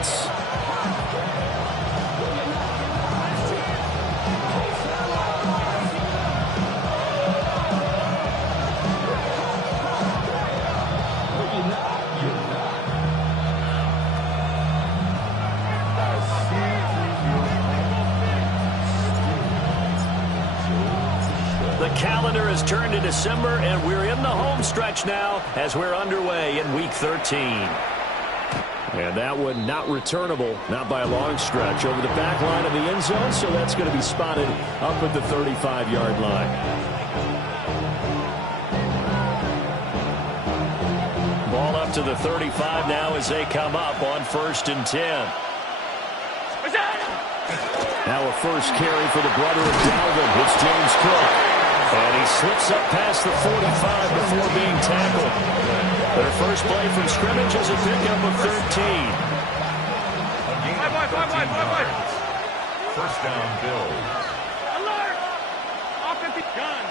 Giants. The calendar has turned to December, and we're in the home stretch now as we're underway in Week 13. And that one not returnable, not by a long stretch, over the back line of the end zone, so that's going to be spotted up at the 35-yard line. Ball up to the 35 now as they come up on 1st and 10. Now a first carry for the brother of Dalvin. It's James Cook. And he slips up past the 45 before being tackled. Their first play from scrimmage is a pickup of 13. First down, Bill. Alert! Offensive gun.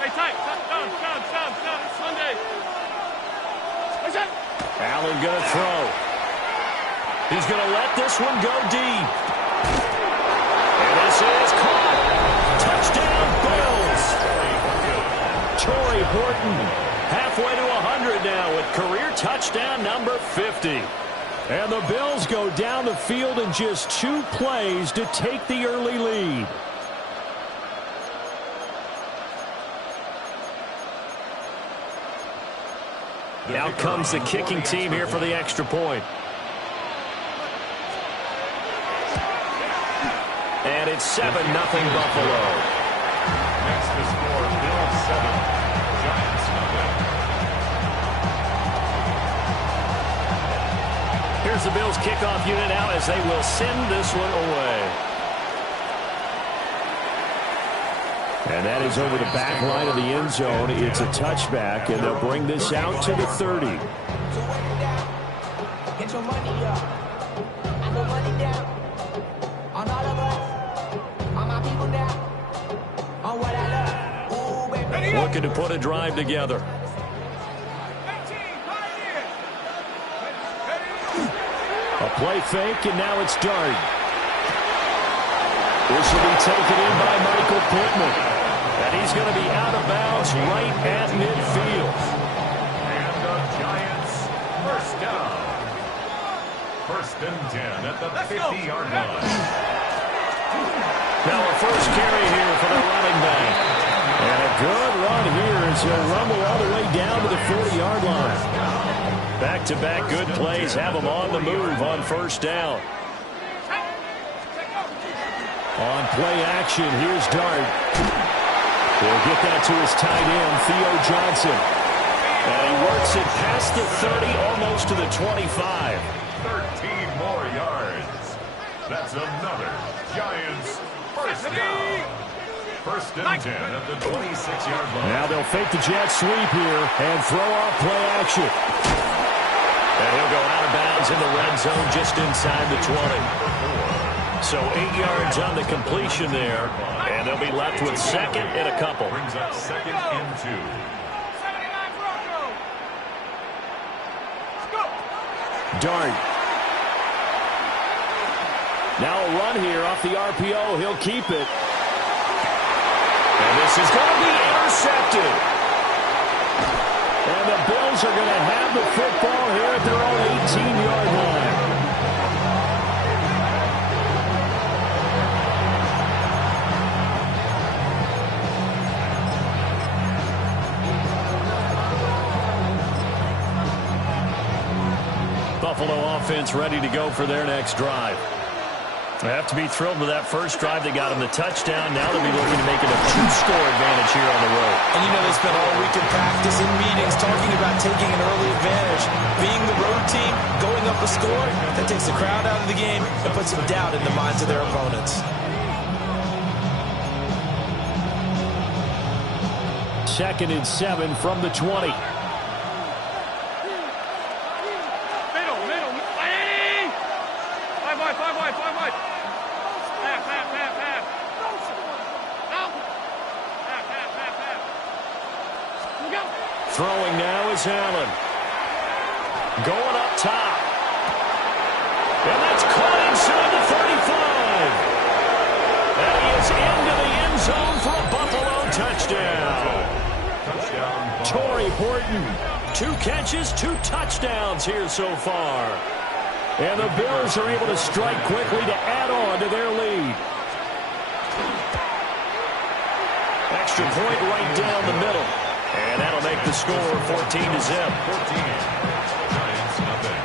Hey, tight. Down. Sunday. What's that? Allen going to throw. He's going to let this one go deep. And this is caught. Touchdown, Bills. Torrey Horton halfway to 100 now with career touchdown number 50. And the Bills go down the field in just 2 plays to take the early lead. Now comes the kicking team here for the extra point. And it's 7-0 Buffalo. Next to score, Bills 7, Giants nothing. Here's the Bills kickoff unit now as they will send this one away. And that is over the back line of the end zone. It's a touchback, and they'll bring this out to the 30. Get your money up. I put money down. On all of us. On my people now. On what I love. Ooh, baby. Looking to put a drive together. A play fake, and now it's Dart. This will be taken in by Michael Pittman. And he's going to be out of bounds right at midfield. And the Giants first down. 1st and 10 at the 50-yard line. Now a first carry here for the running back. And a good run here as he'll rumble all the way down to the 40-yard line. Back-to-back good plays have him on the move on 1st down. On play action, here's Dart. He'll get that to his tight end, Theo Johnson. And he works it past the 30, almost to the 25. 13 more yards. That's another Giants first down. 1st and 10 at the 26-yard line. Now they'll fake the jet sweep here and throw off play action. And he'll go out of bounds in the red zone just inside the 20. So 8 yards on the completion there, and they'll be left with 2nd and a couple. Brings up 2nd and 2. Dart. Now a run here off the RPO. He'll keep it. And this is going to be intercepted. And the Bills are going to have the football here at their own 18-yard line. Buffalo offense ready to go for their next drive. They have to be thrilled with that first drive. They got him the touchdown. Now they'll be looking to make it a 2-score advantage here on the road. And you know they spent all week in practice and meetings talking about taking an early advantage. Being the road team, going up a score, that takes the crowd out of the game and puts some doubt in the minds of their opponents. 2nd and 7 from the 20. Throwing now is Allen. Going up up top. And that's caught inside the 35. And he is into the end zone for a Buffalo touchdown. Torrey Horton, 2 catches, 2 touchdowns here so far. And the Bills are able to strike quickly to add on to their lead. Extra point right down the middle. And that'll make the score 14-0. 14. Giants nothing.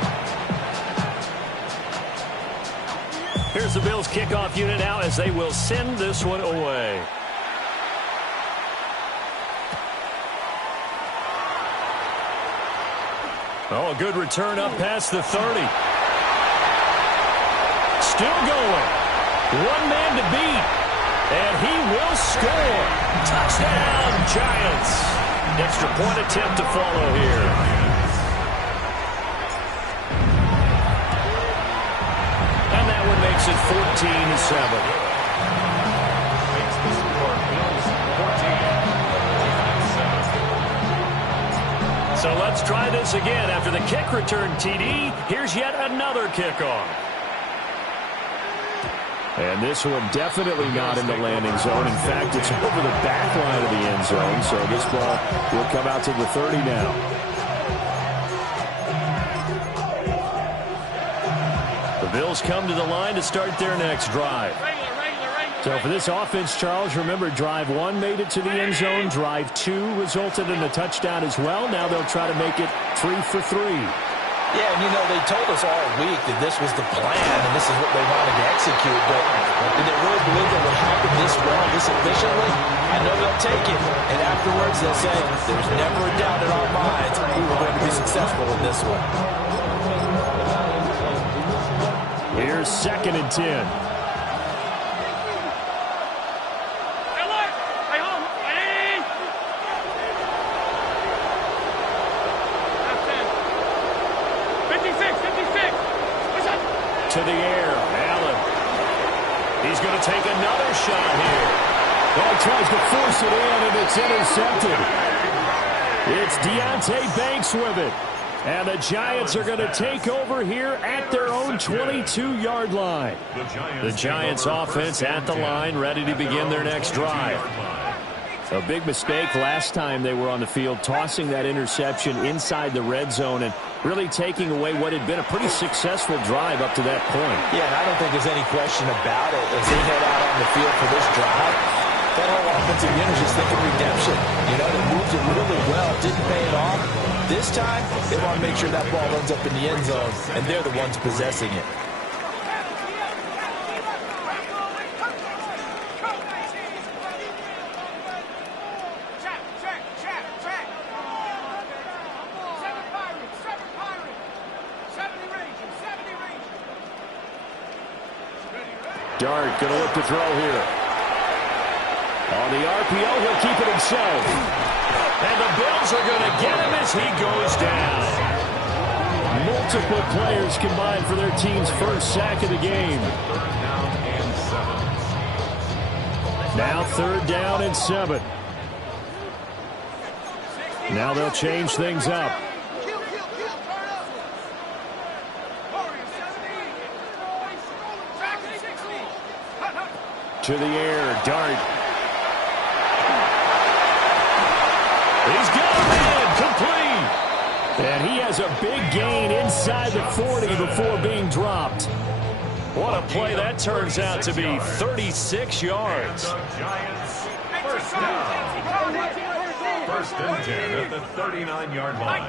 Here's the Bills kickoff unit now as they will send this one away. Oh, a good return up past the 30. Still going. One man to beat. And he will score. Touchdown, Giants. Extra point attempt to follow here. And that one makes it 14-7. Makes the score Bills 14. So let's try this again. After the kick return TD, here's yet another kickoff. And this one definitely not in the landing zone. In fact, it's over the back line of the end zone. So this ball will come out to the 30 now. The Bills come to the line to start their next drive. So for this offense, Charles, remember, drive 1 made it to the end zone. Drive 2 resulted in a touchdown as well. Now they'll try to make it 3 for 3. Yeah, and you know, they told us all week that this was the plan and this is what they wanted to execute, but did they really believe it would happen this well, this efficiently? I know they'll take it, and afterwards they'll say, there's never a doubt in our minds we were going to be successful in this one. Here's 2nd and 10. To the air, Allen. He's going to take another shot here. Oh, he tries to force it in, and it's intercepted. It's Deonte Banks with it. And the Giants are going to take over here at their own 22-yard line. The Giants offense at the line, ready to begin their next drive. A big mistake last time they were on the field, tossing that interception inside the red zone and really taking away what had been a pretty successful drive up to that point. Yeah, and I don't think there's any question about it as they head out on the field for this drive. That whole offensive unit is just thinking redemption. You know, they moved it really well, didn't pay it off. This time, they want to make sure that ball ends up in the end zone, and they're the ones possessing it. Dart going to look to throw here. On the RPO, he'll keep it himself. And the Bills are going to get him as he goes down. Multiple players combined for their team's first sack of the game. Now 3rd down and 7. Now they'll change things up. To the air, Dart. He's got a man, complete. And he has a big gain inside the 40 before being dropped. What a play that turns out to be, 36 yards. First down. 1st and 10 at the 39-yard line.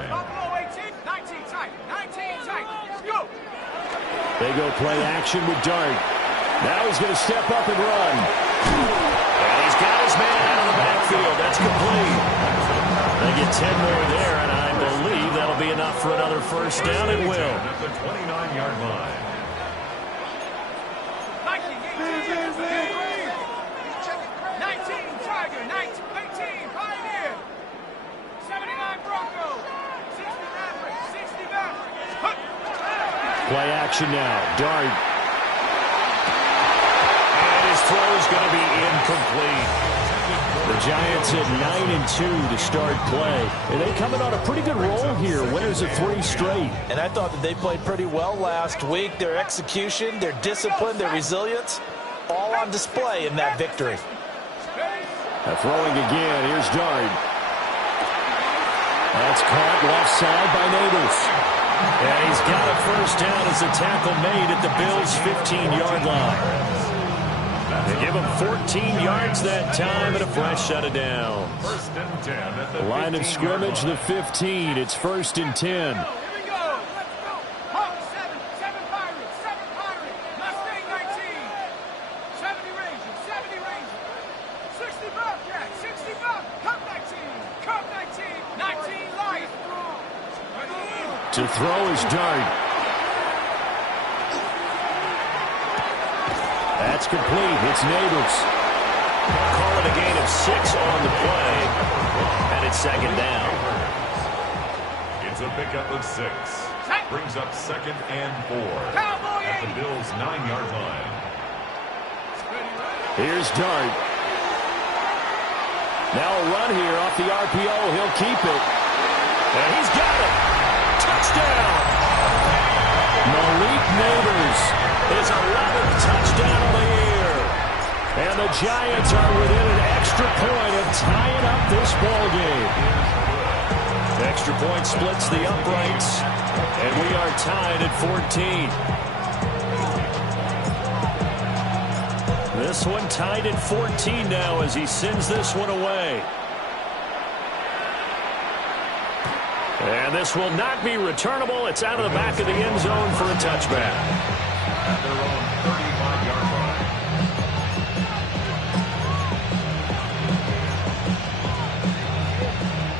They go play action with Dart. Now he's going to step up and run. And he's got his man out of the backfield. That's complete. They get 10 more there, and I believe that'll be enough for another first down. It will. At the 29-yard line. 19 Tiger, 18 Pioneer, 79 Bronco, 60 Maverick, 60 Maverick. Play action now. Dart. His throw is going to be incomplete. The Giants at 9-2 to start play. And they coming on a pretty good roll here. Winners of 3 straight. And I thought that they played pretty well last week. Their execution, their discipline, their resilience, all on display in that victory. Throwing again. Here's Dart. That's caught left side by Nabels. And he's got a first down as the tackle made at the Bills' 15-yard line. They give him 14 yards that time and a fresh set of downs. First and 10 at the Line of scrimmage, the 15. It's 1st and 10. Here we go. Let's go. Hawks 7, 7 Pirates, 7 Pirates. Mustang 19. 70 Rangers, 70 Rangers. 60 Bobcats, 60 Bob. Cup 19, Cup 19, 19 Lions. To throw is Dart. That's complete. It's Nabels. Call it a gain of 6 on the play. And it's 2nd down. It's a pickup of 6. Brings up 2nd and 4. Cowboy At the Bills' 9-yard line. Here's Dart. Now a run here off the RPO. He'll keep it. And he's got it. Touchdown. Malik Nabels. His 11th touchdown of the year. And the Giants are within an extra point of tying up this ball game. Extra point splits the uprights. And we are tied at 14. This one tied at 14 now as he sends this one away. And this will not be returnable. It's out of the back of the end zone for a touchback. At their own 35-yard line.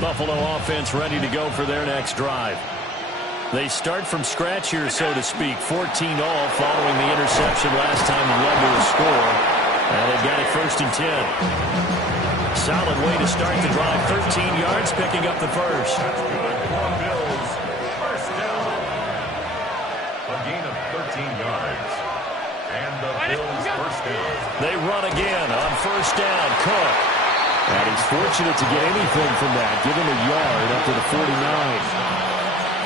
Buffalo offense ready to go for their next drive. They start from scratch here, so to speak. 14-all following the interception last time they led to a score. And they've got it 1st and 10. Solid way to start the drive. 13 yards, picking up the first. Good for Bills. First down. A gain of 13 yards. And the Bills' first down. They run again on 1st down. Cook. And he's fortunate to get anything from that. Give him a yard up to the 49.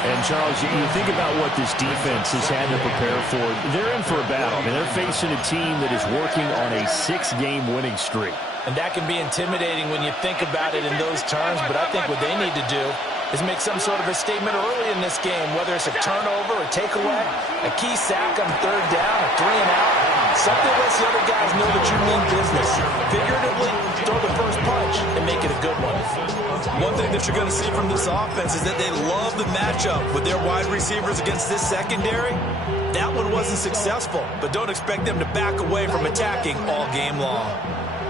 And, Charles, you think about what this defense has had to prepare for. They're in for a battle. I mean, they're facing a team that is working on a 6-game winning streak. And that can be intimidating when you think about it in those terms, but I think what they need to do is make some sort of a statement early in this game, whether it's a turnover, a takeaway, a key sack on 3rd down, a 3-and-out. Something that lets the other guys know that you mean business. Figuratively, throw the first punch and make it a good one. One thing that you're going to see from this offense is that they love the matchup with their wide receivers against this secondary. That one wasn't successful, but don't expect them to back away from attacking all game long.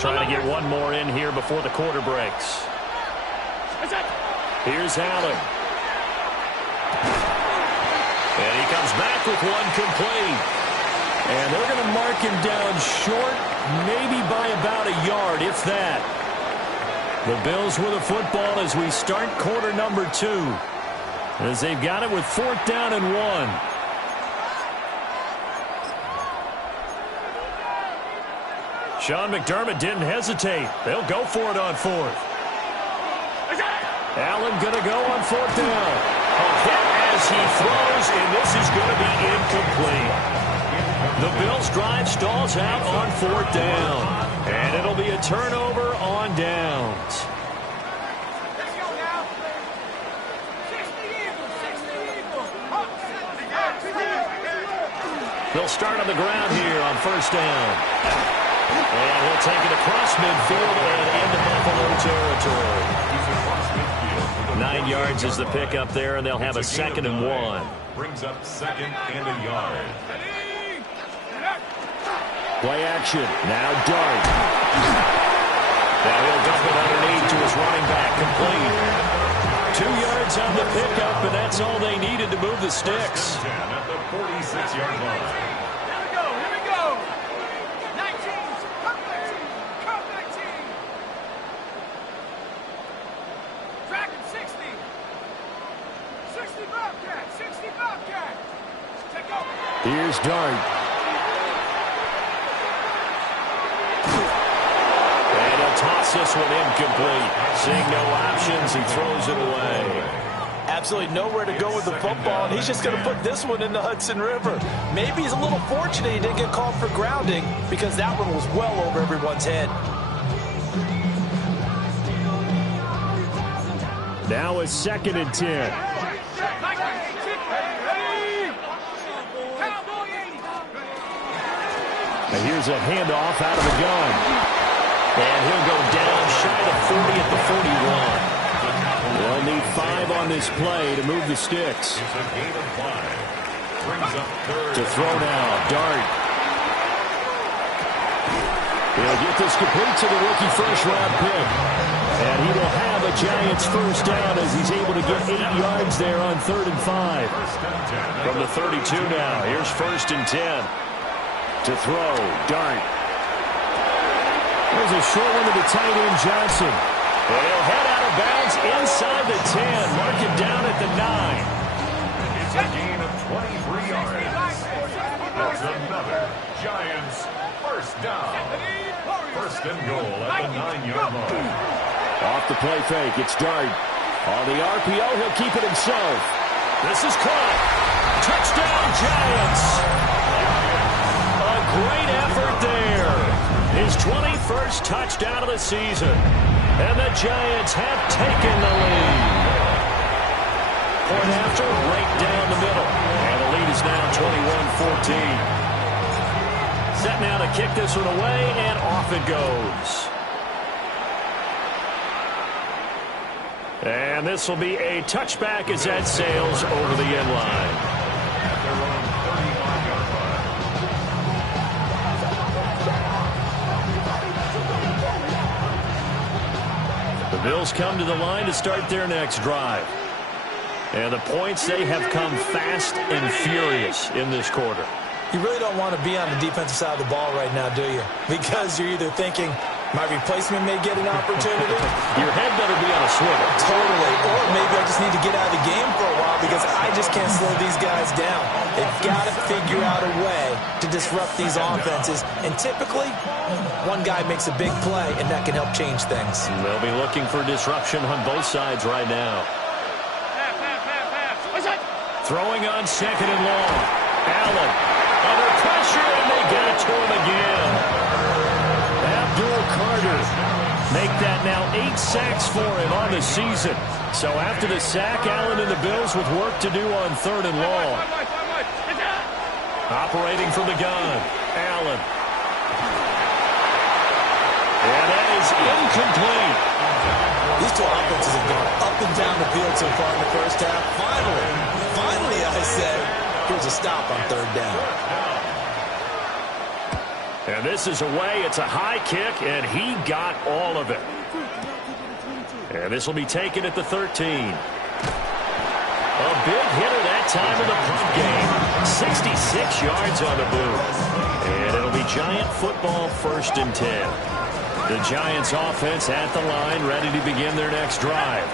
Trying to get one more in here before the quarter breaks. Here's Allen. And he comes back with one complete. And they're going to mark him down short, maybe by about a yard, if that. The Bills with a football as we start quarter number 2. As they've got it with 4th down and 1. Sean McDermott didn't hesitate. They'll go for it on 4th. Allen going to go on 4th down. A hit as he throws, and this is going to be incomplete. The Bills' drive stalls out on 4th down. And it'll be a turnover on downs. Let's go now. 60 Eagles, 60 Eagles. Hawks 7. They'll start on the ground here on 1st down. And he'll take it across midfield and into Buffalo territory. 9 yards is the pickup there, and they'll have a 2nd and 1. Brings up 2nd and a yard. Play action. Now Dart. Now he'll dump it underneath to his running back. Complete. 2 yards on the pickup, and that's all they needed to move the sticks. 10 at the 46-yard line. Here we go. 19, Cup 19, Cup 19. Dragon 60. 60 Bobcat, 60 Bobcat. Take over. Here's Dart. this one incomplete. Seeing no options, he throws it away. Absolutely nowhere to go with the football, and he's just going to put this one in the Hudson River. Maybe he's a little fortunate he didn't get called for grounding because that one was well over everyone's head. Now it's 2nd and 10. And here's a handoff out of the gun. And he'll go down shy of 40 at the 41. They'll need 5 on this play to move the sticks. To throw now, Dart. He'll get this complete to the rookie first-round pick. And he will have a Giants first down as he's able to get 8 yards there on 3rd and 5. From the 32 now, here's 1st and 10. To throw, Dart. There's a short one to the tight end, Johnson. And he'll head out of bounds inside the 10. Mark it down at the 9. It's a gain of 23 yards. That's another Giants first down. 1st and goal at the 9-yard line. Off the play fake, it's Dart. On the RPO, he'll keep it himself. This is caught. Touchdown, Giants. A great effort there. His 21st touchdown of the season. And the Giants have taken the lead. Point after, right down the middle. And the lead is now 21-14. Set now to kick this one away, and off it goes. And this will be a touchback as that sails over the end line. At their own 35-yard line. The Bills come to the line to start their next drive. And the points, they have come fast and furious in this quarter. You really don't want to be on the defensive side of the ball right now, do you? Because you're either thinking, my replacement may get an opportunity. Your head better be on a swivel. Totally. Or maybe I just need to get out of the game for a while because I just can't slow these guys down. They've got to figure out a way to disrupt these offenses. And typically, one guy makes a big play, and that can help change things. They'll be looking for disruption on both sides right now. Throwing on 2nd and long. Allen under pressure, and they get it to him again. Abdul Carter make that now 8 sacks for him on the season. So after the sack, Allen and the Bills with work to do on 3rd and long. Operating from the gun, Allen. And that is incomplete. These two offenses have gone up and down the field so far in the first half. Finally, I say, here's a stop on 3rd down. And this is away. It's a high kick, and he got all of it. And this will be taken at the 13. A big hitter that time in the punt game. 66 yards on the boot. And it'll be Giant football 1st and 10. The Giants offense at the line, ready to begin their next drive.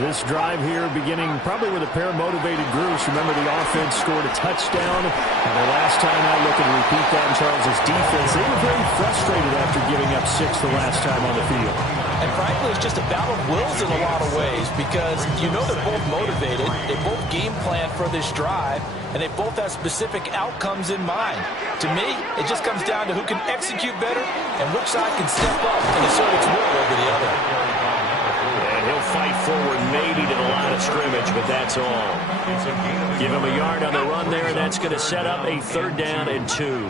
This drive here beginning probably with a pair of motivated groups. Remember, the offense scored a touchdown. And the last time out, looking to repeat that in Charles's defense, they were very frustrated after giving up 6 the last time on the field. And frankly, it's just a battle of wills in a lot of ways because you know they're both motivated. They both game plan for this drive, and they both have specific outcomes in mind. To me, it just comes down to who can execute better and which side can step up and assert its will over the other. And he'll fight forward maybe to the line of scrimmage, but that's all. Give him a yard on the run there, and that's going to set up a 3rd down and 2.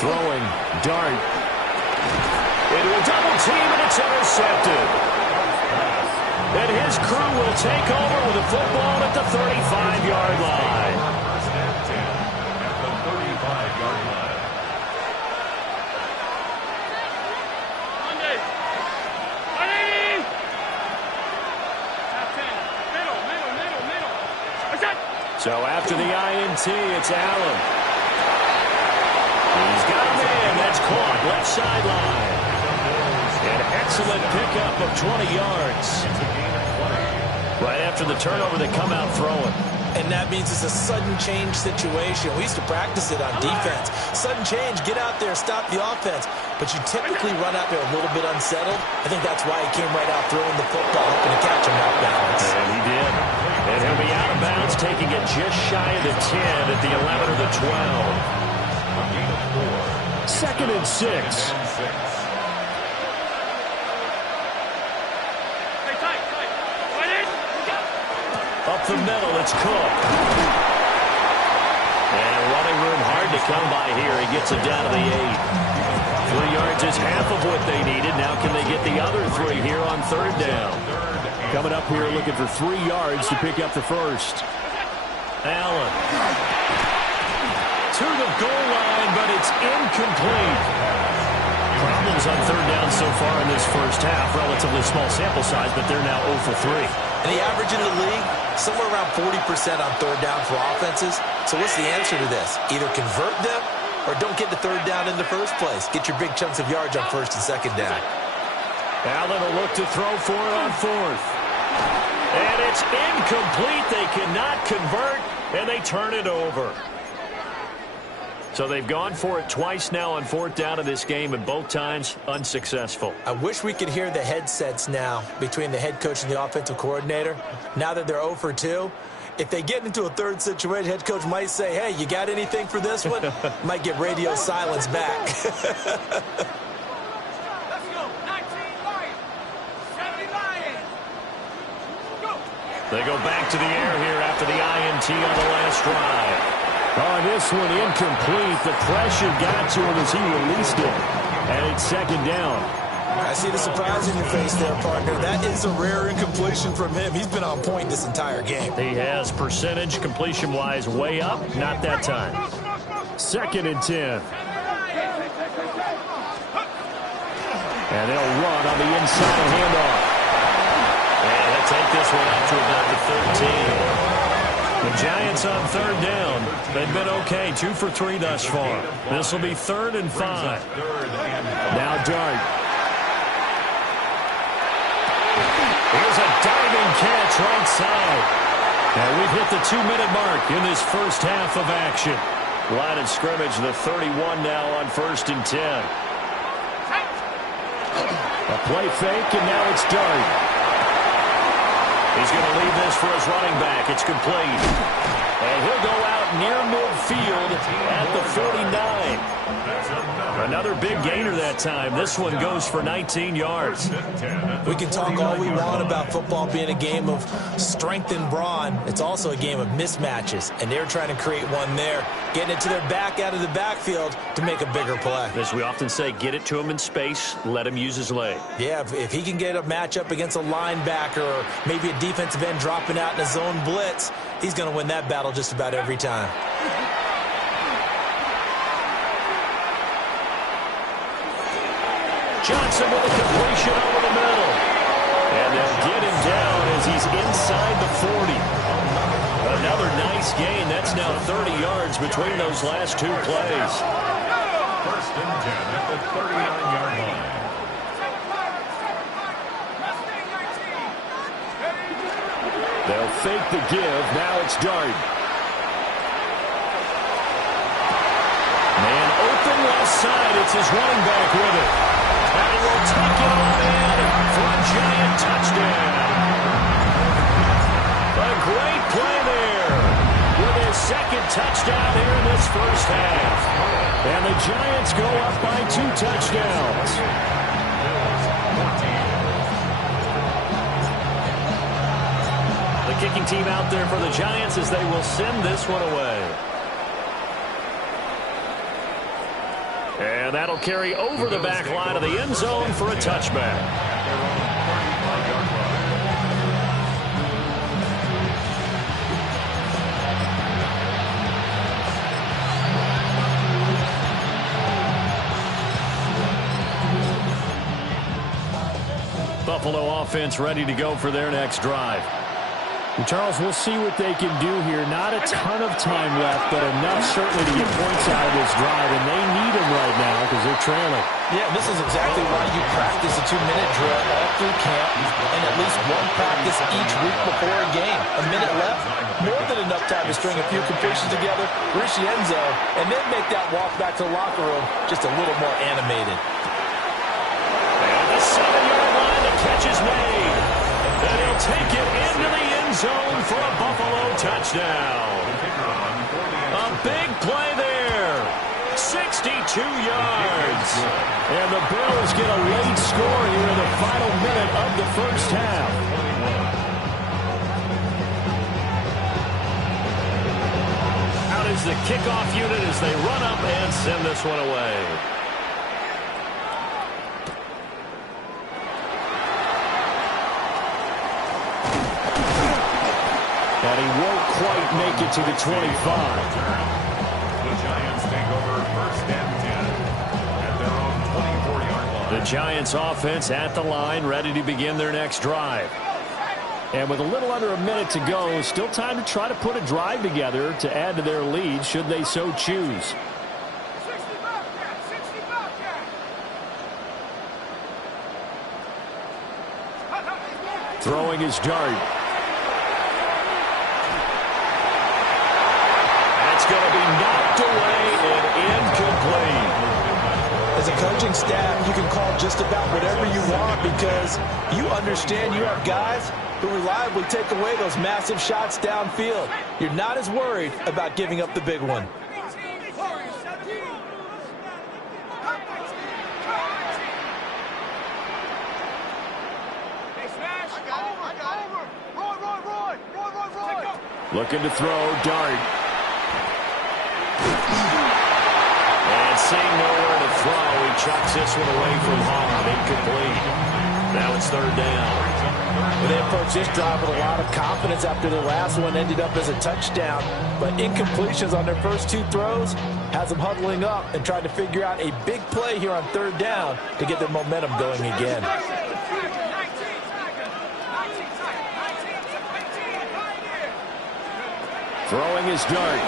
Throwing, Dart. Into a double team, and it's intercepted. And his crew will take over with the football at the 35-yard line. First and 10 at the 35-yard line. So after the INT, it's Allen. He's got a man. That's caught. Left sideline. An excellent pickup of 20 yards. Right after the turnover, they come out throwing. And that means it's a sudden change situation. We used to practice it on defense. Sudden change, get out there, stop the offense. But you typically run out there a little bit unsettled. I think that's why he came right out throwing the football, hoping to catch him off balance. And he did. And he'll be out of bounds, taking it just shy of the 10 at the 11 or the 12. 2nd and 6. Up the middle, it's Cook. And running room hard to come by here. He gets it down to the 8. 3 yards is half of what they needed. Now can they get the other 3 here on 3rd down? Coming up here looking for 3 yards to pick up the first. Allen. To the goal line, but it's incomplete. Problems on 3rd down so far in this first half. Relatively small sample size, but they're now 0 for 3. And the average in the league, somewhere around 40% on 3rd down for offenses. So what's the answer to this? Either convert them or don't get to 3rd down in the first place. Get your big chunks of yards on 1st and 2nd down. Allen will look to throw for it on 4th. And it's incomplete. They cannot convert, and they turn it over. So they've gone for it twice now on 4th down in this game, and both times unsuccessful. I wish we could hear the headsets now between the head coach and the offensive coordinator. Now that they're 0 for 2, if they get into a 3rd situation, head coach might say, hey, you got anything for this one? Might get radio silence back. Let's go. 19 Lions. 70 Lions. Go. They go back to the air here after the INT on the last drive. Oh, this one incomplete. The pressure got to him as he released it. And it's 2nd down. I see the surprise in your face there, partner. That is a rare incompletion from him. He's been on point this entire game. He has percentage completion-wise way up. Not that time. 2nd and 10. And they'll run on the inside handoff. And he'll take this one out to about the 13. The Giants on 3rd down. They've been okay. 2 for 3 thus far. This will be 3rd and 5. Now Dart. Here's a diving catch right side. And we've hit the 2-minute mark in this first half of action. Line of scrimmage, the 31 now on 1st and 10. A play fake, and now it's Dart. He's going to leave this for his running back. It's complete. And he'll go out near midfield at the 49. Another big gainer that time. This one goes for 19 yards. We can talk all we want about football being a game of strength and brawn. It's also a game of mismatches, and they're trying to create one there, getting it to their back out of the backfield to make a bigger play. As we often say, get it to him in space, let him use his leg. Yeah, if he can get a matchup against a linebacker or maybe a defensive end dropping out in a zone blitz, he's going to win that battle just about every time. Johnson with a completion over the middle. And they'll get him down as he's inside the 40. Another nice gain. That's now 30 yards between those last 2 plays. 1st and 10 at the 39-yard line. They'll fake the give. Now it's Dart. Man open left side. It's his running back with it. And he will take it on in for a Giant touchdown. A great play there with his 2nd touchdown here in this first half. And the Giants go up by 2 touchdowns. The kicking team out there for the Giants as they will send this one away. And that'll carry over the back line of the end zone for a touchback. Buffalo offense ready to go for their next drive. Charles, we'll see what they can do here. Not a ton of time left, but enough certainly to get points out of this drive, and they need them right now because they're trailing. Yeah, this is exactly why you practice a 2-minute drill all through camp and at least one practice each week before a game. A minute left, more than enough time to string a few completions together, reach the end zone, and then make that walk back to the locker room just a little more animated. And the 7-yard line, the catch is made. And he'll take it into the end zone for a Buffalo touchdown. A big play there. 62 yards. And the Bills get a late score here in the final minute of the first half. Out is the kickoff unit as they run up and send this one away. And he won't quite make it to the 25. The Giants take over first and 10 at their own 24-yard line. The Giants offense at the line, ready to begin their next drive. And with a little under a minute to go, still time to try to put a drive together to add to their lead should they so choose. Throwing his dart. Going to be knocked away and incomplete. As a coaching staff, you can call just about whatever you want because you understand you have guys who reliably take away those massive shots downfield. You're not as worried about giving up the big one. Looking to throw, dart. And seeing nowhere to throw, he chucks this one away from home. Incomplete. Now it's third down. Well, they approached this drive with a lot of confidence after their last one ended up as a touchdown. But incompletions on their first two throws has them huddling up and trying to figure out a big play here on third down to get their momentum going again. Throwing his dart.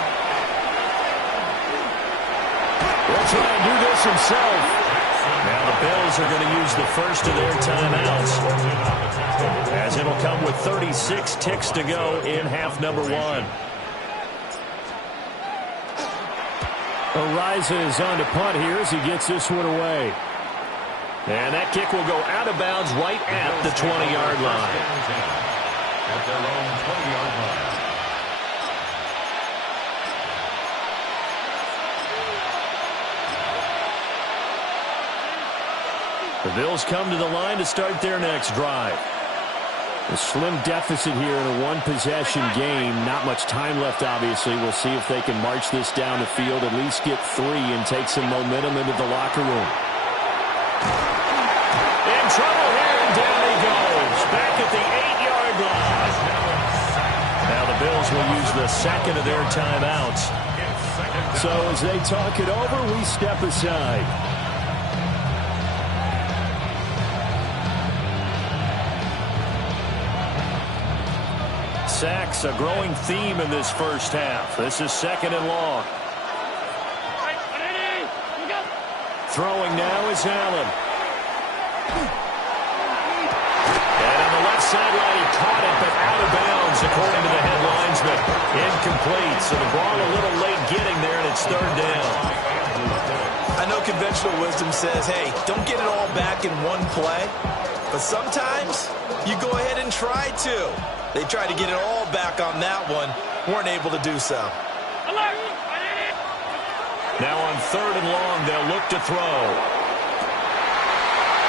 He'll try and do this himself. Now the Bills are going to use the first of their timeouts, as it'll come with 36 ticks to go in half number one. Ariza is on to punt here as he gets this one away. And that kick will go out of bounds right at the 20-yard line. At their own 20-yard line. The Bills come to the line to start their next drive. A slim deficit here in a one-possession game. Not much time left, obviously. We'll see if they can march this down the field, at least get 3 and take some momentum into the locker room. In trouble here, and down he goes. Back at the 8-yard line. Now the Bills will use the second of their timeouts. So as they talk it over, we step aside. Sacks, a growing theme in this first half. This is second and long. Throwing now is Allen. And on the left sideline, he caught it, but out of bounds, according to the head linesman. Incomplete, so the ball a little late getting there, and it's third down. I know conventional wisdom says, hey, don't get it all back in one play. But sometimes you go ahead and try to. They tried to get it all back on that one. Weren't able to do so. Now on third and long, they'll look to throw.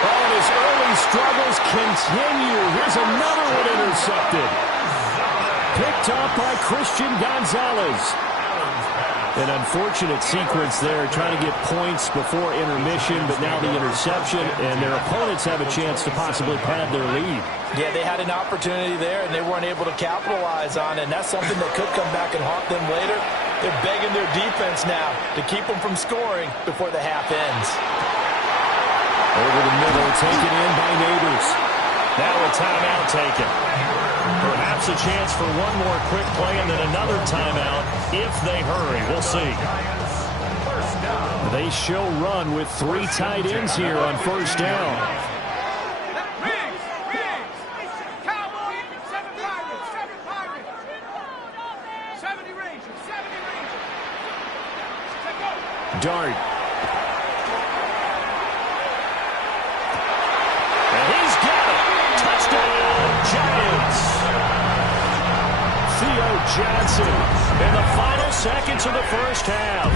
Oh, and his early struggles continue. Here's another one intercepted. Picked up by Christian Gonzalez. An unfortunate sequence there, trying to get points before intermission, but now the interception, and their opponents have a chance to possibly pad their lead. Yeah, they had an opportunity there, and they weren't able to capitalize on it, and that's something that could come back and haunt them later. They're begging their defense now to keep them from scoring before the half ends. Over the middle, taken in by Neighbors. Now a timeout taken. Perhaps a chance for one more quick play and then another timeout if they hurry. We'll see. They show run with 3 tight ends here on first down. Dart. And he's got it. Touchdown, Giants. Theo Johnson in the final seconds of the first half.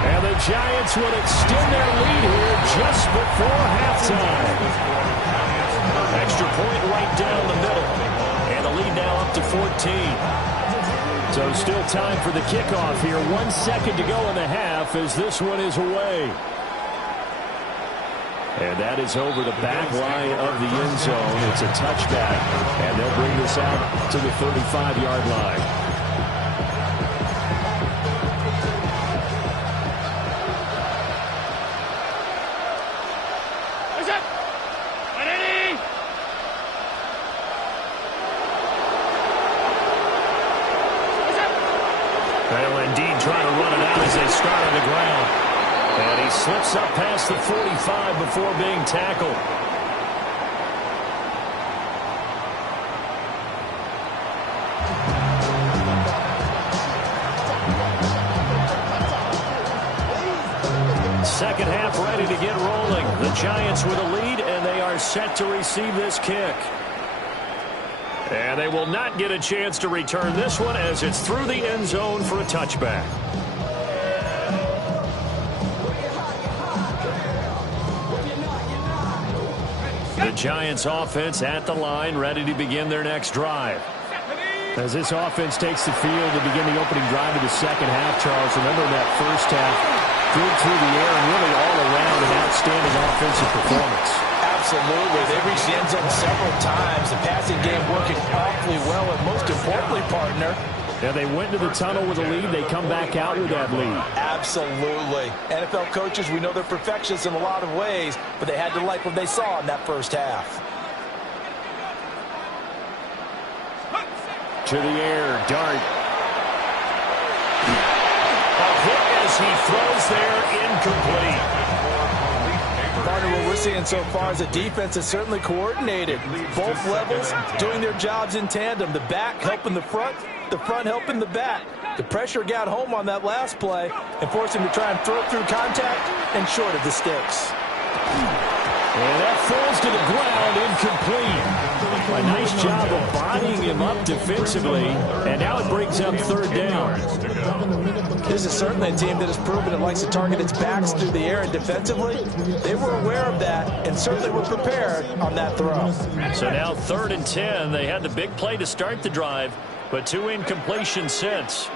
And the Giants will extend their lead here just before halftime. Extra point right down the middle. And the lead now up to 14. So still time for the kickoff here. 1 second to go in the half as this one is away. And that is over the back line of the end zone. It's a touchback. And they'll bring this out to the 35-yard line. They'll indeed try to run it out as they start on the ground. And he slips up past the 45 before being tackled. Second half ready to get rolling. The Giants with a lead, and they are set to receive this kick. And they will not get a chance to return this one as it's through the end zone for a touchback. The Giants offense at the line, ready to begin their next drive. As this offense takes the field to begin the opening drive of the second half, Charles, remember that first half, good through the air and really all around an outstanding offensive performance. Absolutely. They reached the end zone several times. The passing game working awfully well, and most importantly, partner, yeah, they went to the tunnel with a lead. They come back out with that lead. Absolutely. NFL coaches, we know they're perfectionists in a lot of ways, but they had to like what they saw in that first half. To the air, Dart. A hit as he throws there, incomplete. Partner, what we're seeing so far is the defense is certainly coordinated. Both levels doing their jobs in tandem. The back helping the front helping the back. The pressure got home on that last play and forced him to try and throw through contact and short of the sticks. And that falls to the ground, incomplete. A nice job of bodying him up defensively, and now it brings up third down. This is certainly a team that has proven it likes to target its backs through the air, and defensively, they were aware of that and certainly were prepared on that throw. So now 3rd and 10. They had the big play to start the drive, but 2 incompletions since.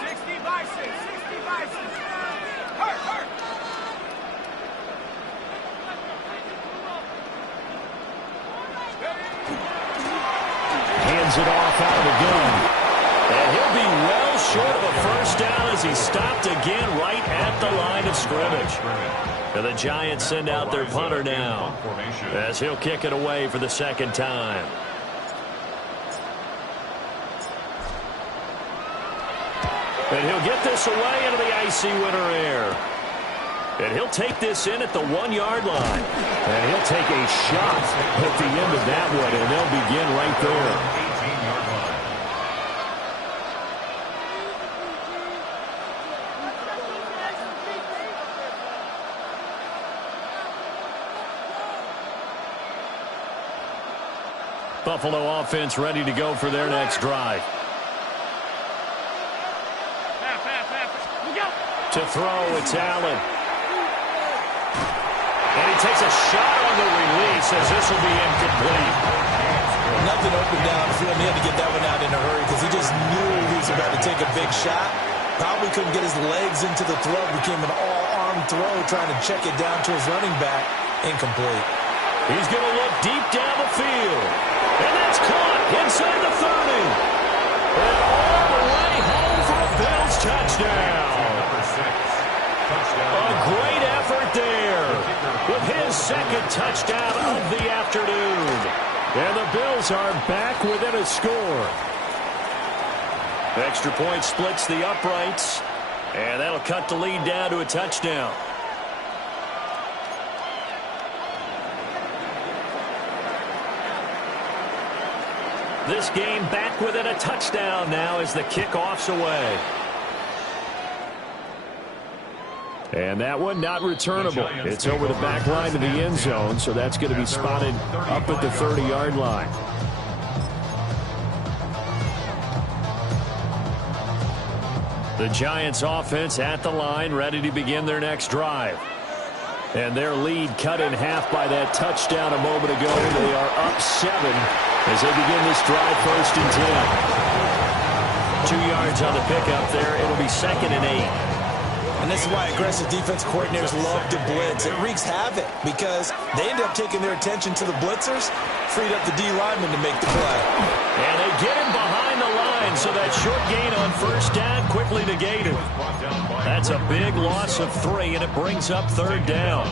60 by 6, 60 by 6. Hurt. Hands it off out of the gun. And he'll be well short of a first down as he stopped again right at the line of scrimmage. And the Giants send out their punter now as he'll kick it away for the second time. And he'll get this away into the icy winter air. And he'll take this in at the 1-yard line. And he'll take a shot at the end of that one, and they'll begin right there. 18-yard line. Buffalo offense ready to go for their next drive. To throw, it's Allen. And he takes a shot on the release as this will be incomplete. Nothing open downfield. He had to get that one out in a hurry because he just knew he was about to take a big shot. Probably couldn't get his legs into the throw. Became an all-arm throw trying to check it down to his running back. Incomplete. He's going to look deep down the field. And that's caught inside the 30. And all the way home for a Bills touchdown. A great effort there with his second touchdown of the afternoon. And the Bills are back within a score. Extra point splits the uprights, and that'll cut the lead down to a touchdown. This game back within a touchdown now as the kickoff's away. And that one not returnable. It's over the back line to the end zone, so that's going to be spotted up at the 30-yard line. The Giants offense at the line, ready to begin their next drive. And their lead cut in half by that touchdown a moment ago. They are up 7 as they begin this drive, 1st and 10. 2 yards on the pickup there. It'll be 2nd and 8. And this is why aggressive defense coordinators love to blitz. It wreaks havoc because they end up taking their attention to the blitzers, freed up the D lineman to make the play. And they get him behind the line, so that short gain on 1st down quickly negated. That's a big loss of 3, and it brings up 3rd down.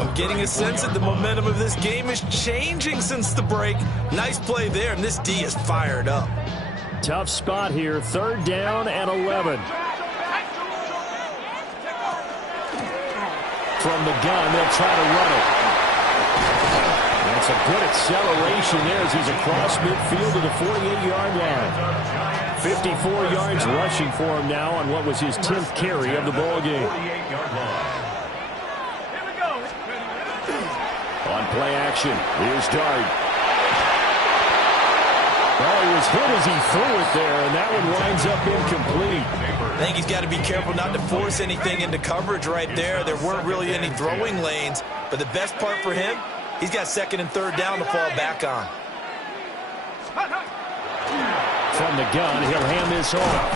I'm getting a sense that the momentum of this game is changing since the break. Nice play there, and this D is fired up. Tough spot here, 3rd down and 11. From the gun, they'll try to run it. That's a good acceleration there as he's across midfield to the 48-yard line. 54 yards rushing for him now on what was his 10th carry of the ball game. On play action, here's Dart. Oh, he was hit as he threw it there, and that one winds up incomplete. I think he's got to be careful not to force anything into coverage right there. There weren't really any throwing lanes, but the best part for him, he's got 2nd and 3rd down to fall back on. From the gun, he'll hand this off.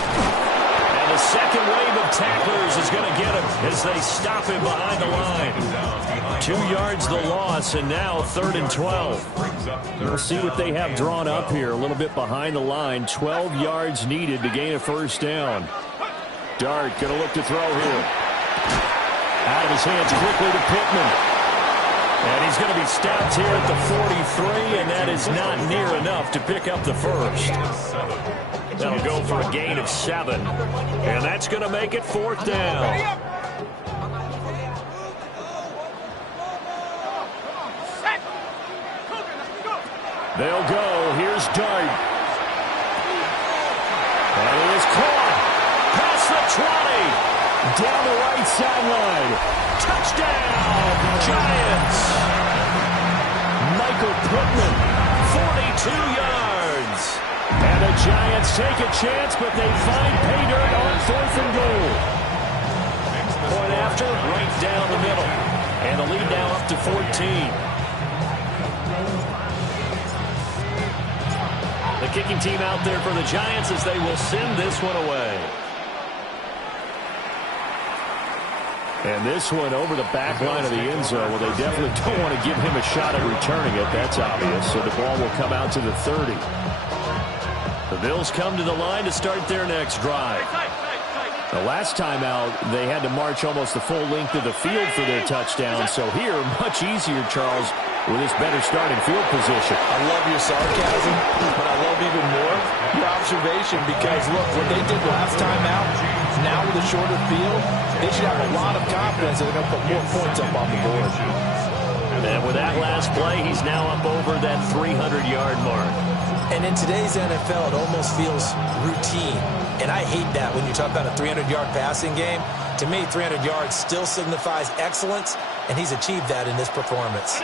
And the second wave of tacklers is going to get him as they stop him behind the line. 2 yards the loss, and now 3rd and 12. We'll see what they have drawn up here. A little bit behind the line. 12 yards needed to gain a 1st down. Dart going to look to throw here. Out of his hands quickly to Pittman. And he's going to be stopped here at the 43, and that is not near enough to pick up the 1st. That'll go for a gain of 7. And that's going to make it 4th down. They'll go. Here's Dart. And it is caught. Past the 20. Down the right sideline. Touchdown, Giants. Michael Pittman, 42 yards. And the Giants take a chance, but they find pay dirt on 4th and goal. Point after, right down the middle. And the lead now up to 14. The kicking team out there for the Giants as they will send this one away. And this one over the back line of the end zone. Well, they definitely don't want to give him a shot at returning it. That's obvious. So the ball will come out to the 30. The Bills come to the line to start their next drive. The last time out, they had to march almost the full length of the field for their touchdown. So here, much easier, Charles, with this better starting field position. I love your sarcasm, but I love even more your observation because, look, what they did last time out, now with a shorter field, they should have a lot of confidence that they're going to put more points up on the board. And with that last play, he's now up over that 300-yard mark. And in today's NFL, it almost feels routine. And I hate that when you talk about a 300-yard passing game. To me, 300 yards still signifies excellence, and he's achieved that in this performance.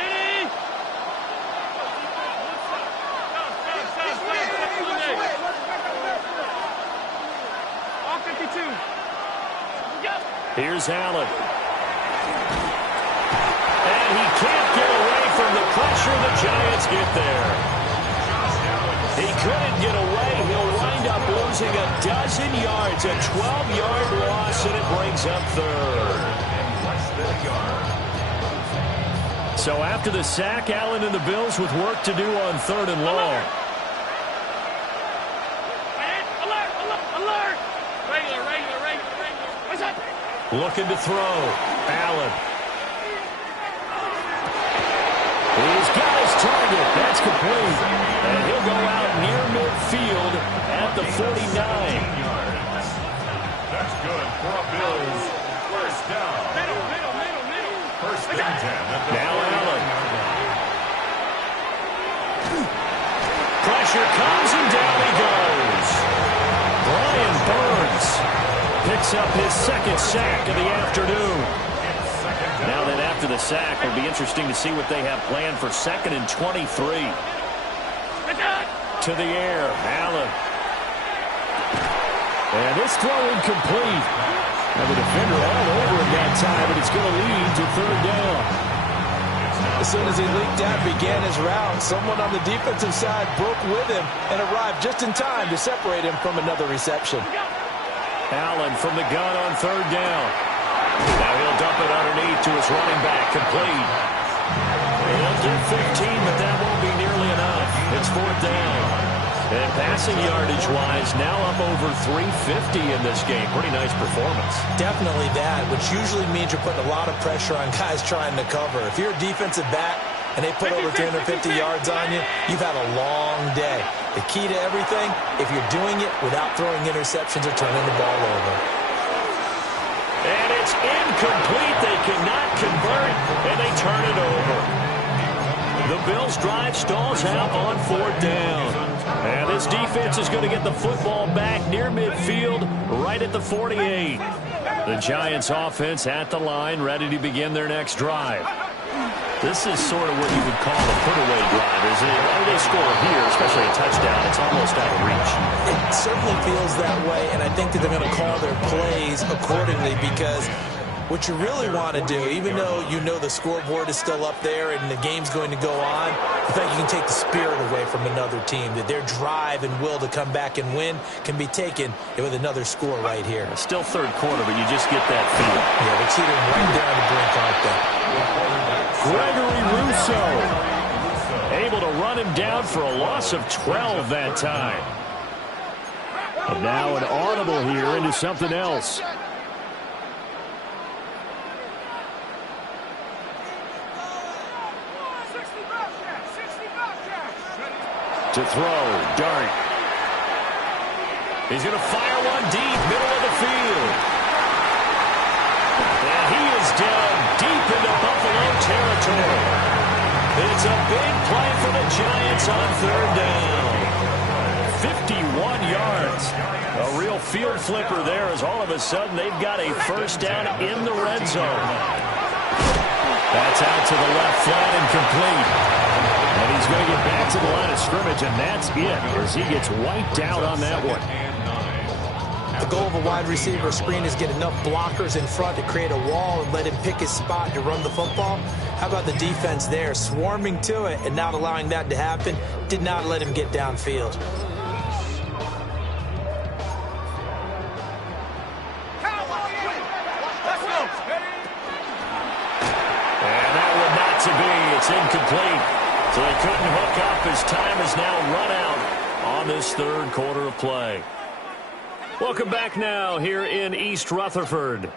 Here's Allen. And he can't get away from the pressure. The Giants get there. He couldn't get away. He'll wind up losing a dozen yards. A 12-yard loss, and it brings up 3rd. So after the sack, Allen and the Bills with work to do on 3rd and long. Looking to throw. Allen. He's got his target. That's That's complete. And he'll go out near midfield at the 49. That's good for a Bills first down. First and 10 at the Now Allen. Pressure comes and down he goes. Brian Burns picks up his second sack of the afternoon. Now then, after the sack, it'll be interesting to see what they have planned for 2nd and 23. To the air, Allen. And this throw incomplete. And the defender all over him that time, but it's going to lead to 3rd down. As soon as he leaked out, began his route, someone on the defensive side broke with him and arrived just in time to separate him from another reception. Allen from the gun on 3rd down. Now he'll dump it underneath to his running back, complete. He'll get 15, but that won't be nearly enough. It's 4th down. And passing yardage-wise, now up over 350 in this game. Pretty nice performance. Definitely that, which usually means you're putting a lot of pressure on guys trying to cover. If you're a defensive back and they put over 350 yards on you, you've had a long day. The key to everything, if you're doing it without throwing interceptions or turning the ball over. And it's incomplete. They cannot convert, and they turn it over. The Bills' drive stalls out on 4th down. And this defense is going to get the football back near midfield, right at the 48. The Giants' offense at the line, ready to begin their next drive. This is sort of what you would call a put-away drive, isn't it? When they score here, especially a touchdown, it's almost out of reach. It certainly feels that way, and I think that they're going to call their plays accordingly because what you really want to do, even though you know the scoreboard is still up there and the game's going to go on, the fact you can take the spirit away from another team, that their drive and will to come back and win can be taken with another score right here. It's still 3rd quarter, but you just get that feel. Yeah, they're teetering right down the brink, aren't they? Gregory Rousseau able to run him down for a loss of 12 that time. And now an audible here into something else. To throw, Dart. He's going to fire one deep, middle of the field. And he is down deep into Buffalo territory. It's a big play for the Giants on 3rd down. 51 yards. A real field flipper there as all of a sudden they've got a first down in the red zone. That's out to the left flat and complete. And he's going to get back to the line of scrimmage, and that's it as he gets wiped out on that one. The goal of a wide receiver screen is get enough blockers in front to create a wall and let him pick his spot to run the football. How about the defense there, swarming to it and not allowing that to happen? Did not let him get downfield. And that one not to be. It's incomplete. So they couldn't hook up as time is now run out on this 3rd quarter of play. Welcome back now here in East Rutherford.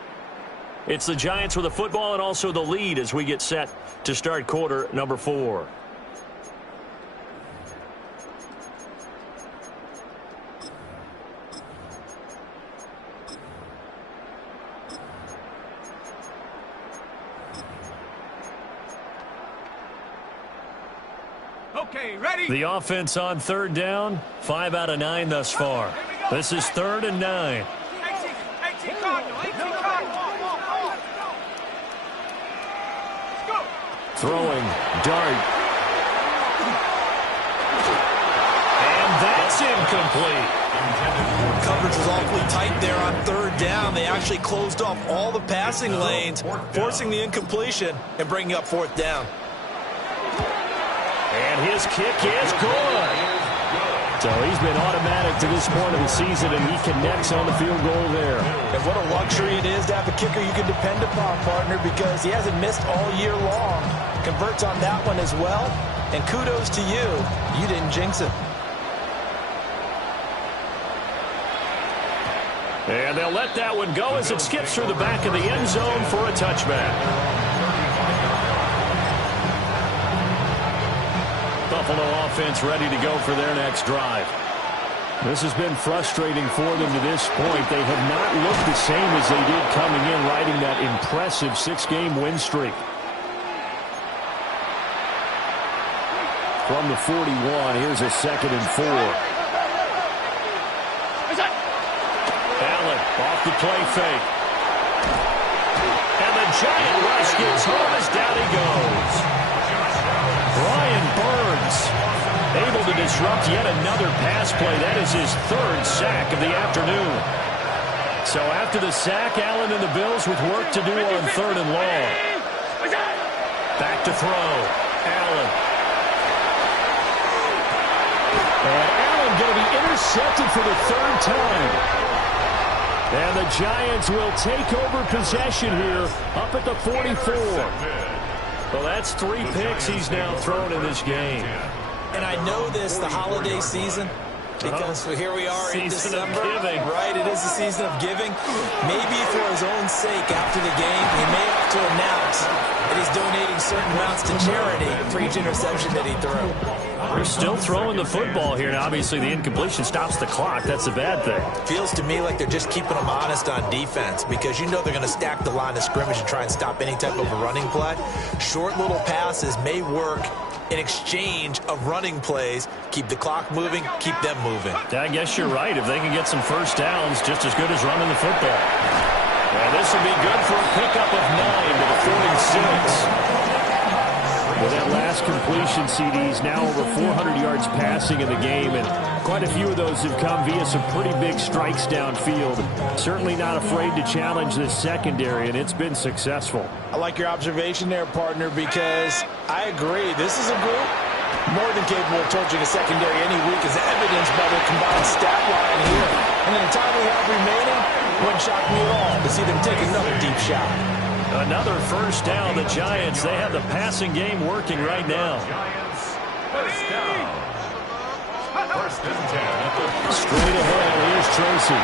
It's the Giants with the football and also the lead as we get set to start quarter number 4. Okay, ready? The offense on 3rd down, 5 out of 9 thus far. This is 3rd and 9. 18 Cardinal, 18 Cardinal. Go. Throwing, Dart. And that's incomplete. Coverage was awfully tight there on 3rd down. They actually closed off all the passing lanes, forcing the incompletion and bringing up 4th down. And his kick is good. So he's been automatic to this point of the season, and he connects on the field goal there. And what a luxury it is to have a kicker you can depend upon, partner, because he hasn't missed all year long. Converts on that one as well. And kudos to you. You didn't jinx it. And they'll let that one go as it skips through the back of the end zone for a touchback. The Buffalo offense ready to go for their next drive. This has been frustrating for them to this point. They have not looked the same as they did coming in, riding that impressive 6-game win streak. From the 41, here's a 2nd and 4. Allen off the play fake. And the giant rush gets home as down he goes. Brian Burns able to disrupt yet another pass play. That is his 3rd sack of the afternoon. So after the sack, Allen and the Bills with work to do on 3rd and long. Back to throw. Allen. And Allen going to be intercepted for the 3rd time. And the Giants will take over possession here up at the 44. Well, that's 3 picks he's now thrown in this game. And I know this, the holiday season, because here we are in December. Right, it is the season of giving. Maybe for his own sake after the game, he may have to announce that he's donating certain amounts to charity for each interception that he threw. They're still throwing the football here, and obviously the incompletion stops the clock. That's a bad thing. Feels to me like they're just keeping them honest on defense because you know they're going to stack the line of scrimmage and try and stop any type of a running play. Short little passes may work in exchange of running plays. Keep the clock moving, keep them moving. I guess you're right. If they can get some first downs, just as good as running the football. Well, this will be good for a pickup of 9 to the 46. With that last completion, CD's now over 400 yards passing in the game, and quite a few of those have come via some pretty big strikes downfield. Certainly not afraid to challenge this secondary, and it's been successful. I like your observation there, partner, because I agree. This is a group more than capable of torching a secondary any week, as evidenced by their combined stat line here. And in the time we have remaining, wouldn't shock me at all to see them take another deep shot. Another first down. The Giants, they have the passing game working right now. Giants, first down. First and 10. Straight ahead, here's Tracy.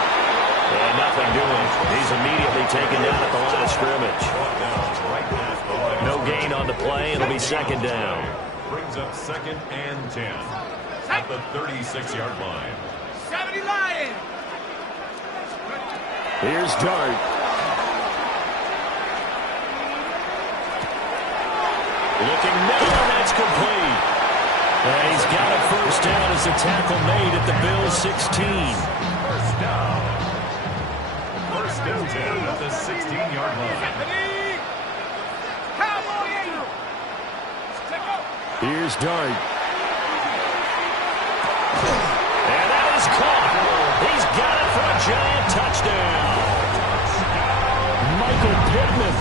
And nothing doing. He's immediately taken down at the line of scrimmage. No gain on the play. It'll be 2nd down. Brings up 2nd and 10 at the 36-yard line. 70 Lions. Here's Dart. Looking middle, and that's complete. And he's got a first down as the tackle made at the Bills' 16. First down. First and 10 at the 16-yard line. Here's Dart. And that is caught. He's got it for a Giant touchdown. Michael Pittman,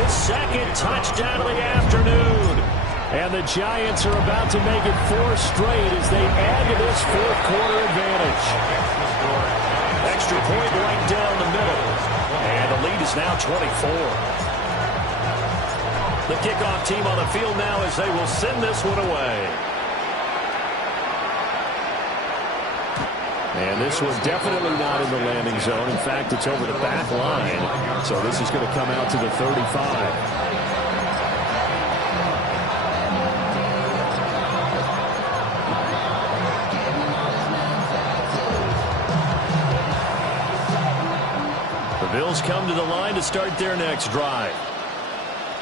his 2nd touchdown of the afternoon. And the Giants are about to make it 4 straight as they add to this 4th quarter advantage. Extra point right down the middle. And the lead is now 24. The kickoff team on the field now as they will send this one away. And this was definitely not in the landing zone. In fact, it's over the back line. So this is going to come out to the 35. The Bills come to the line to start their next drive.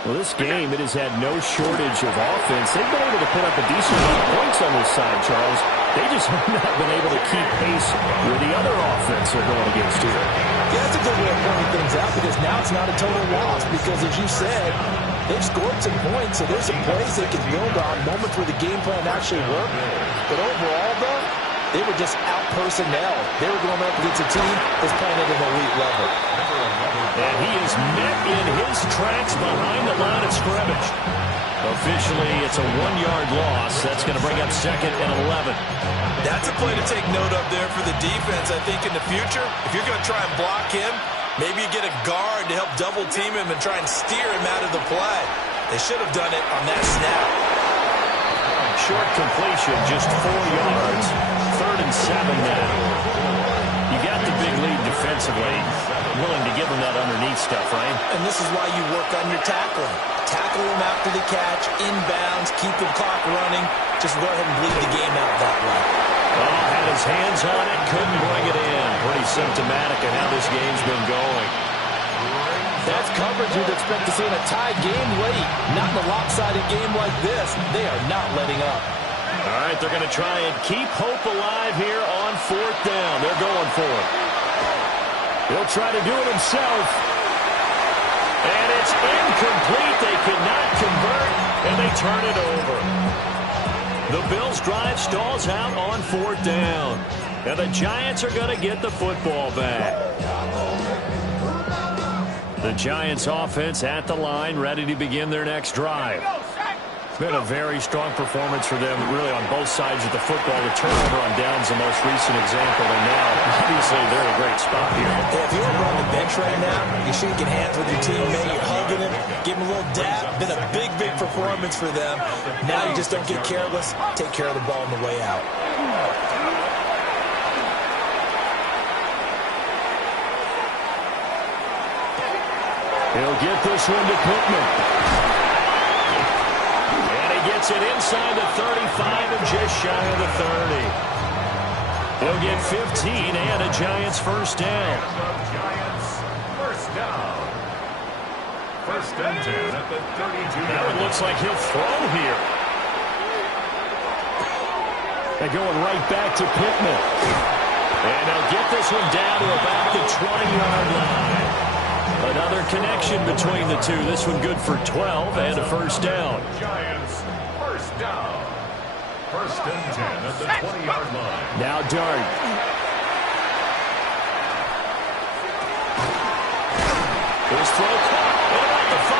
Well, this game, it has had no shortage of offense. They've been able to put up a decent amount of points on this side, Charles. They just have not been able to keep pace with the other offense they're going against here. Yeah, that's a good way of pointing things out because now it's not a total loss because, as you said, they've scored some points, so there's some plays they can build on, moments where the game plan actually worked. But overall, though, they were just out-personnel. They were going up against a team that's playing at an elite level. And he is met in his tracks behind the line of scrimmage. Officially, it's a 1-yard loss. That's going to bring up 2nd and 11. That's a play to take note of there for the defense, I think, in the future. If you're going to try and block him, maybe you get a guard to help double-team him and try and steer him out of the play. They should have done it on that snap. Short completion, just 4 yards. 3rd and 7 now. You got the big lead defensively. willing to give them that underneath stuff, right? And this is why you work on your tackling. Tackle them after the catch, inbounds, keep the clock running. Just go ahead and bleed the game out that way. Oh, had his hands on it, couldn't bring it in. Pretty symptomatic of how this game's been going. That's coverage you'd expect to see in a tied game late. Not in a lopsided game like this. They are not letting up. All right, they're going to try and keep hope alive here on 4th down. They're going for it. He'll try to do it himself. And it's incomplete. They cannot convert, and they turn it over. The Bills' drive stalls out on 4th down. And the Giants are going to get the football back. The Giants' offense at the line, ready to begin their next drive. It's been a very strong performance for them, really, on both sides of the football. The turnover on downs, the most recent example, and now, obviously, they're in a great spot here. If you're on the bench right now, you're shaking hands with your teammate, you're hugging him, give him a little dap. Been a big, big performance for them. Now you just don't get careless. Take care of the ball on the way out. He'll get this one to Pittman. And he gets it inside the 35 and just shy of the 30. He'll get 15 and a Giants first down. Giants first down. First and 10 at the 32. Now it looks like he'll throw here. They're going right back to Pittman. And they'll get this one down to about the 20-yard line. Another connection between the two. This one good for 12 and a first down. Giants first down. First and 10 at the 20-yard line. Now Dart. His throw caught at the 5.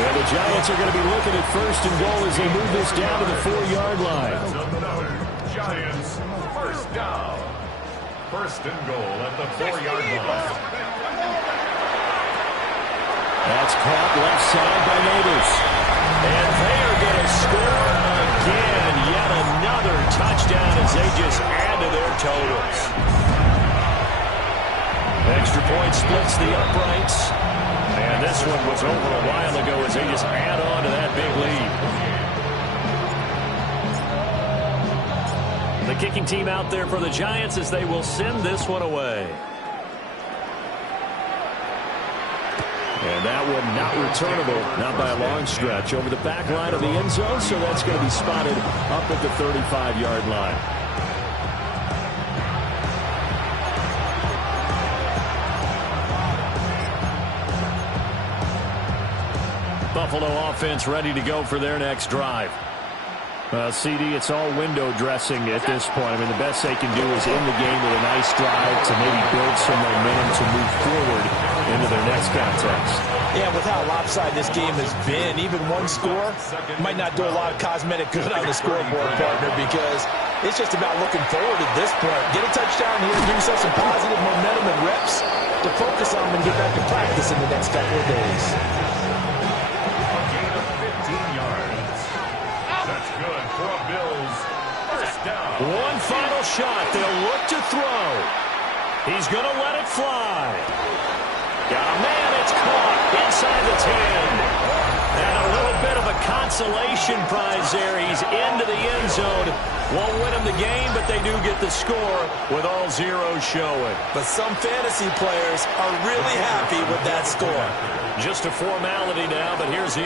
And the Giants are going to be looking at first and goal as they move this down to the 4-yard line. Another Giants first down. First and goal at the 4-yard line. That's caught left side by Neighbors. And they are going to score again. Yet another touchdown as they just add to their totals. Extra point splits the uprights. And this one was over a while ago as they just add on to that big lead. The kicking team out there for the Giants as they will send this one away. And that one not returnable, not by a long stretch, over the back line of the end zone, so that's going to be spotted up at the 35-yard line. Buffalo offense ready to go for their next drive. CD, it's all window dressing at this point. I mean, the best they can do is end the game with a nice drive to maybe build some momentum to move forward into their next contest. Yeah, with how lopsided this game has been, even one score might not do a lot of cosmetic good on the scoreboard, partner, because it's just about looking forward at this point. Get a touchdown here, give yourself some positive momentum and reps to focus on and get back to practice in the next couple of days. A gain of 15 yards. That's good for a Bills first down. One final shot. They'll look to throw. He's going to let it fly. Got a man. It's caught inside the 10. And a little bit of a consolation prize there. He's into the end zone. Won't win him the game, but they do get the score with all zeros showing. But some fantasy players are really happy with that score. Just a formality now, but here's the